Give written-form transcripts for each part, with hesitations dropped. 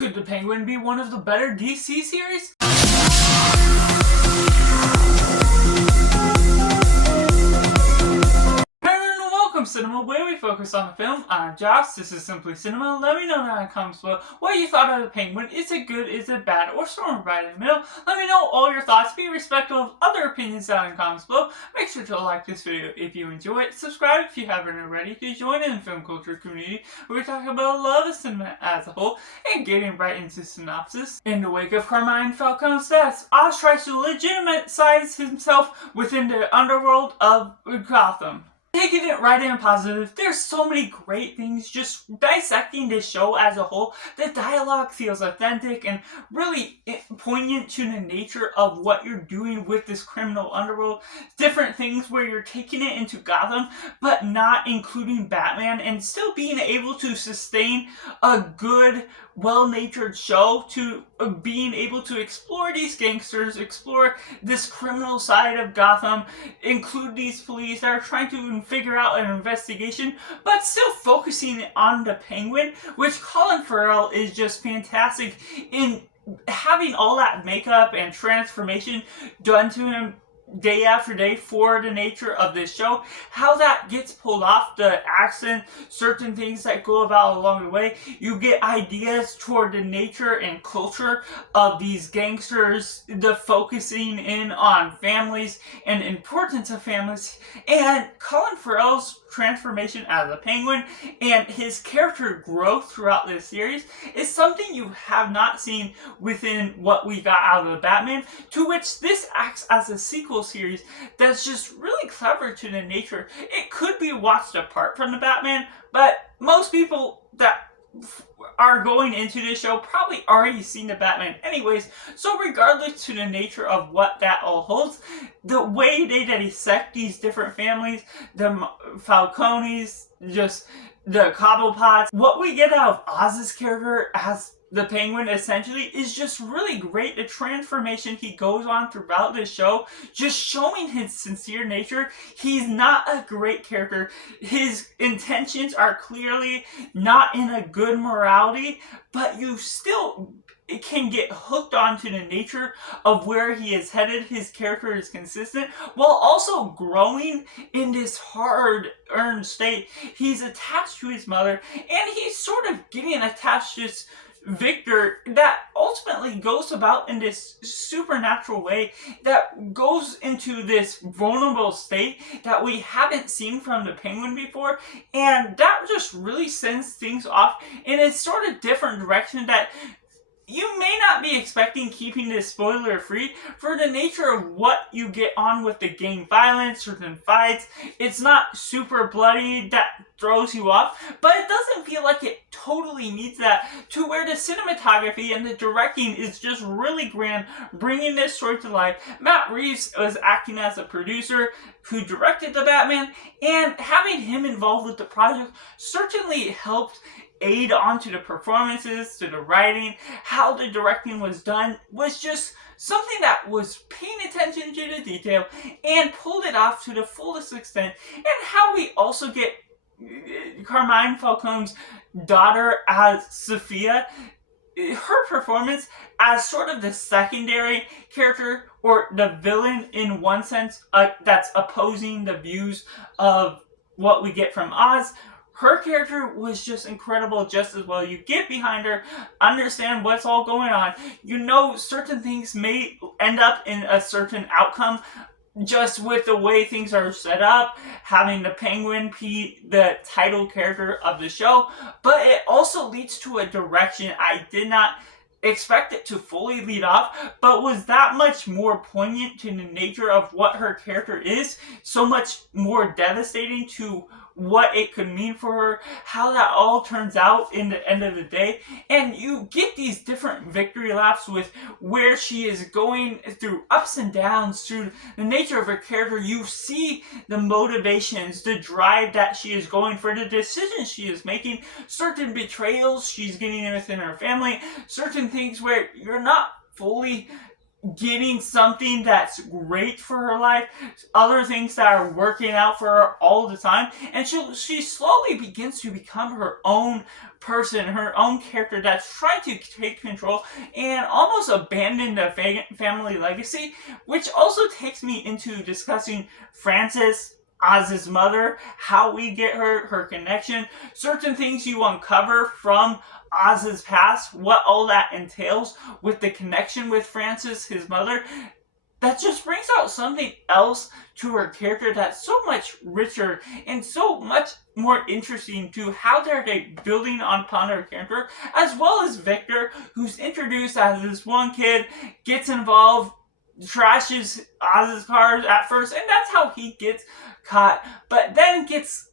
Could the Penguin be one of the better DC series? Welcome Cinema, where we focus on the film. I'm Josh, this is Simply Cinema. Let me know down in the comments below what you thought of the Penguin. Is it good, is it bad, or somewhere right in the middle? Let me know all your thoughts. Be respectful of other opinions down in the comments below. Make sure to like this video if you enjoy it. Subscribe if you haven't already to join in the film culture community where we talk about a lot of cinema as a whole. And getting right into synopsis. In the wake of Carmine Falcone's death, Oz tries to legitimize himself within the underworld of Gotham. Taking it right in positive, there's so many great things just dissecting this show as a whole. The dialogue feels authentic and really poignant to the nature of what you're doing with this criminal underworld. Different things where you're taking it into Gotham, but not including Batman, and still being able to sustain a good, well-natured show to being able to explore these gangsters, explore this criminal side of Gotham, include these police that are trying to figure out an investigation, but still focusing on the Penguin, which Colin Farrell is just fantastic in having all that makeup and transformation done to him day after day for the nature of this show. How that gets pulled off, the accent, certain things that go about along the way. You get ideas toward the nature and culture of these gangsters, the focusing in on families and importance of families, and Colin Farrell's transformation as a Penguin and his character growth throughout this series is something you have not seen within what we got out of the Batman, to which this acts as a sequel series that's just really clever to the nature. It could be watched apart from the Batman, but most people that are going into this show probably already seen the Batman anyways, so regardless to the nature of what that all holds, the way they dissect these different families, the Falcones, just the Cobblepots, what we get out of Oz's character as the Penguin essentially is just really great. The transformation he goes on throughout this show, just showing his sincere nature. He's not a great character. His intentions are clearly not in a good morality, but you still can get hooked onto the nature of where he is headed. His character is consistent while also growing in this hard-earned state. He's attached to his mother, and he's sort of getting attached to this Victor that ultimately goes about in this supernatural way that goes into this vulnerable state that we haven't seen from the Penguin before, and that just really sends things off in a sort of different direction that you may not be expecting, keeping this spoiler free for the nature of what you get on with the gang violence, certain fights. It's not super bloody that throws you off, but it doesn't feel like it totally needs that, to where the cinematography and the directing is just really grand, bringing this story to life. Matt Reeves was acting as a producer who directed the Batman, and having him involved with the project certainly helped aid onto the performances, to the writing. How the directing was done was just something that was paying attention to the detail and pulled it off to the fullest extent. And how we also get Carmine Falcone's daughter as Sophia, her performance as sort of the secondary character, or the villain in one sense, that's opposing the views of what we get from Oz. Her character was just incredible just as well. You get behind her, understand what's all going on. You know certain things may end up in a certain outcome just with the way things are set up, having the Penguin be the title character of the show. But it also leads to a direction I did not expect it to fully lead off, but was that much more poignant to the nature of what her character is, so much more devastating to what it could mean for her, how that all turns out in the end of the day. And you get these different victory laps with where she is going through ups and downs, through the nature of her character. You see the motivations, the drive that she is going for, the decisions she is making, certain betrayals she's getting within her family, certain things where you're not fully getting something that's great for her life, other things that are working out for her all the time, and she slowly begins to become her own person, her own character that's trying to take control and almost abandon the family legacy, which also takes me into discussing Frances, Oz's mother, how we get her connection, certain things you uncover from Oz's past, what all that entails with the connection with Frances, his mother, that just brings out something else to her character that's so much richer and so much more interesting to how they're building upon her character, as well as Victor, who's introduced as this one kid, gets involved, trashes Oz's cars at first, and that's how he gets caught, but then gets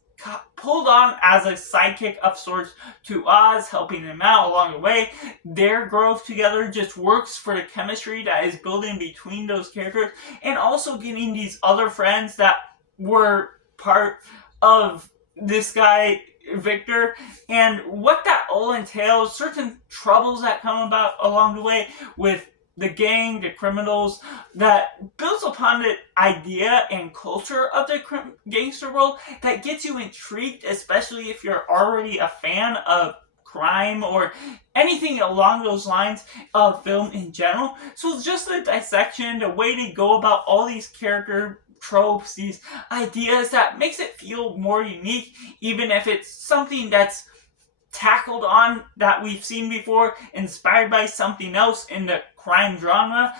pulled on as a sidekick of sorts to Oz, helping him out along the way. Their growth together just works for the chemistry that is building between those characters, and also getting these other friends that were part of this guy Victor, and what that all entails, certain troubles that come about along the way with the gang, the criminals, that builds upon the idea and culture of the gangster world that gets you intrigued, especially if you're already a fan of crime or anything along those lines of film in general. So just the dissection, the way they go about all these character tropes, these ideas, that makes it feel more unique, even if it's something that's tackled on that we've seen before, inspired by something else in the crime genre.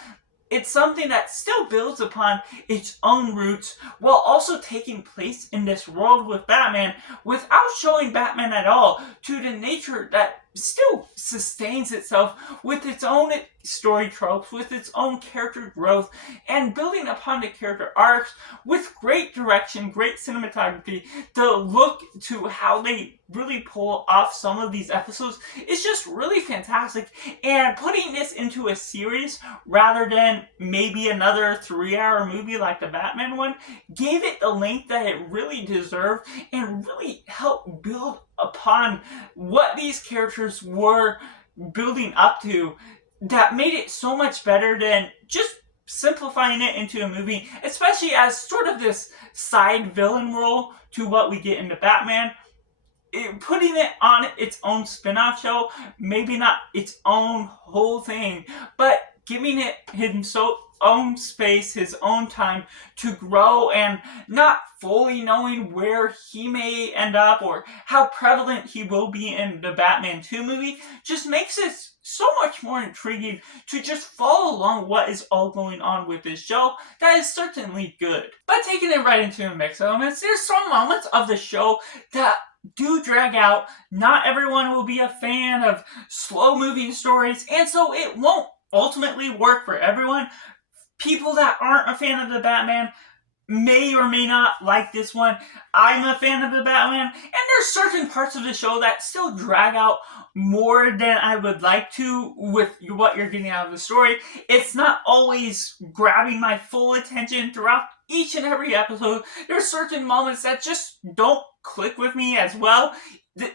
It's something that still builds upon its own roots while also taking place in this world with Batman without showing Batman at all, to the nature that still sustains itself with its own story tropes, with its own character growth, and building upon the character arcs with great direction, great cinematography. The look to how they really pull off some of these episodes is just really fantastic, and putting this into a series rather than maybe another 3-hour movie like the Batman one gave it the length that it really deserved, and really helped build upon what these characters were building up to, that made it so much better than just simplifying it into a movie, especially as sort of this side villain role to what we get into Batman. Putting it on its own spin-off show, maybe not its own whole thing, but giving it his own space, his own time to grow, and not fully knowing where he may end up or how prevalent he will be in the Batman 2 movie, just makes it so much more intriguing to just follow along what is all going on with this show. That is certainly good. But taking it right into the mix elements, there's some moments of the show that do drag out. Not everyone will be a fan of slow moving stories, and so it won't ultimately work for everyone. People that aren't a fan of the Batman may or may not like this one. I'm a fan of the Batman, and there's certain parts of the show that still drag out more than I would like to with what you're getting out of the story. It's not always grabbing my full attention throughout each and every episode. There's certain moments that just don't click with me as well.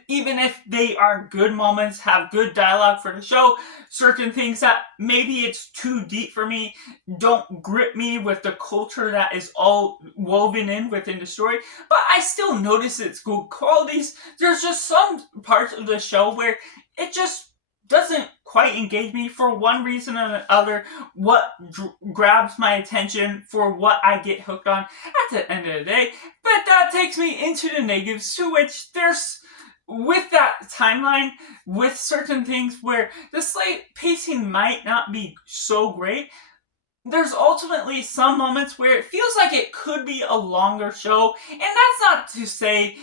Even if they are good moments, have good dialogue for the show, certain things that maybe it's too deep for me, don't grip me with the culture that is all woven in within the story, but I still notice its good qualities. There's just some parts of the show where it just doesn't quite engage me for one reason or another, what grabs my attention for what I get hooked on at the end of the day. But that takes me into the negatives, to which there's, with that timeline, with certain things where the slight pacing might not be so great, there's ultimately some moments where it feels like it could be a longer show, and that's not to say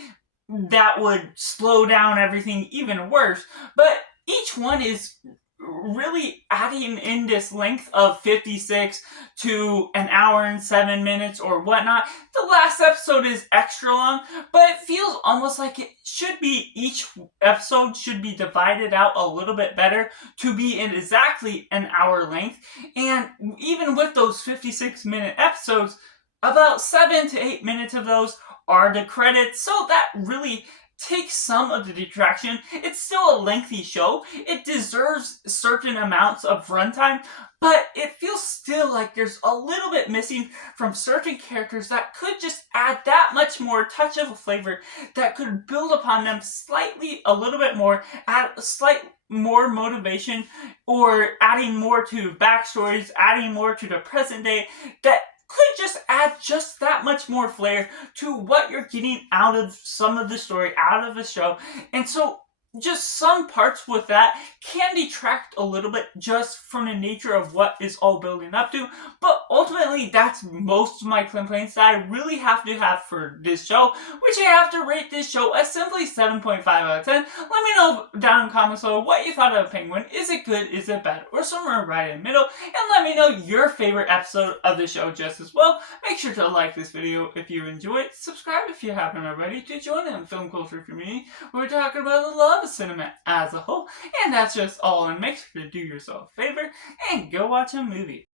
that would slow down everything even worse, but each one is really adding in this length of 56 to an hour and 7 minutes or whatnot. The last episode is extra long, but it feels almost like it should be, each episode should be divided out a little bit better to be in exactly an hour length. And even with those 56-minute episodes, about 7 to 8 minutes of those are the credits, so that really take some of the detraction. It's still a lengthy show. It deserves certain amounts of runtime, but it feels still like there's a little bit missing from certain characters that could just add that much more touch of a flavor, that could build upon them slightly a little bit more, add a slight more motivation, or adding more to backstories, adding more to the present day, that could just add just that much more flair to what you're getting out of some of the story, out of the show. And so just some parts with that can detract a little bit just from the nature of what is all building up to, but ultimately that's most of my complaints that I really have to have for this show, which I have to rate this show a simply 7.5 out of 10. Let me know down in the comments below what you thought of Penguin. Is it good, is it bad, or somewhere right in the middle, and let me know your favorite episode of the show just as well. Make sure to like this video if you enjoy it, subscribe if you haven't already to join in the film culture community. We're talking about the love of cinema as a whole, and that's just all. And make sure to do yourself a favor and go watch a movie.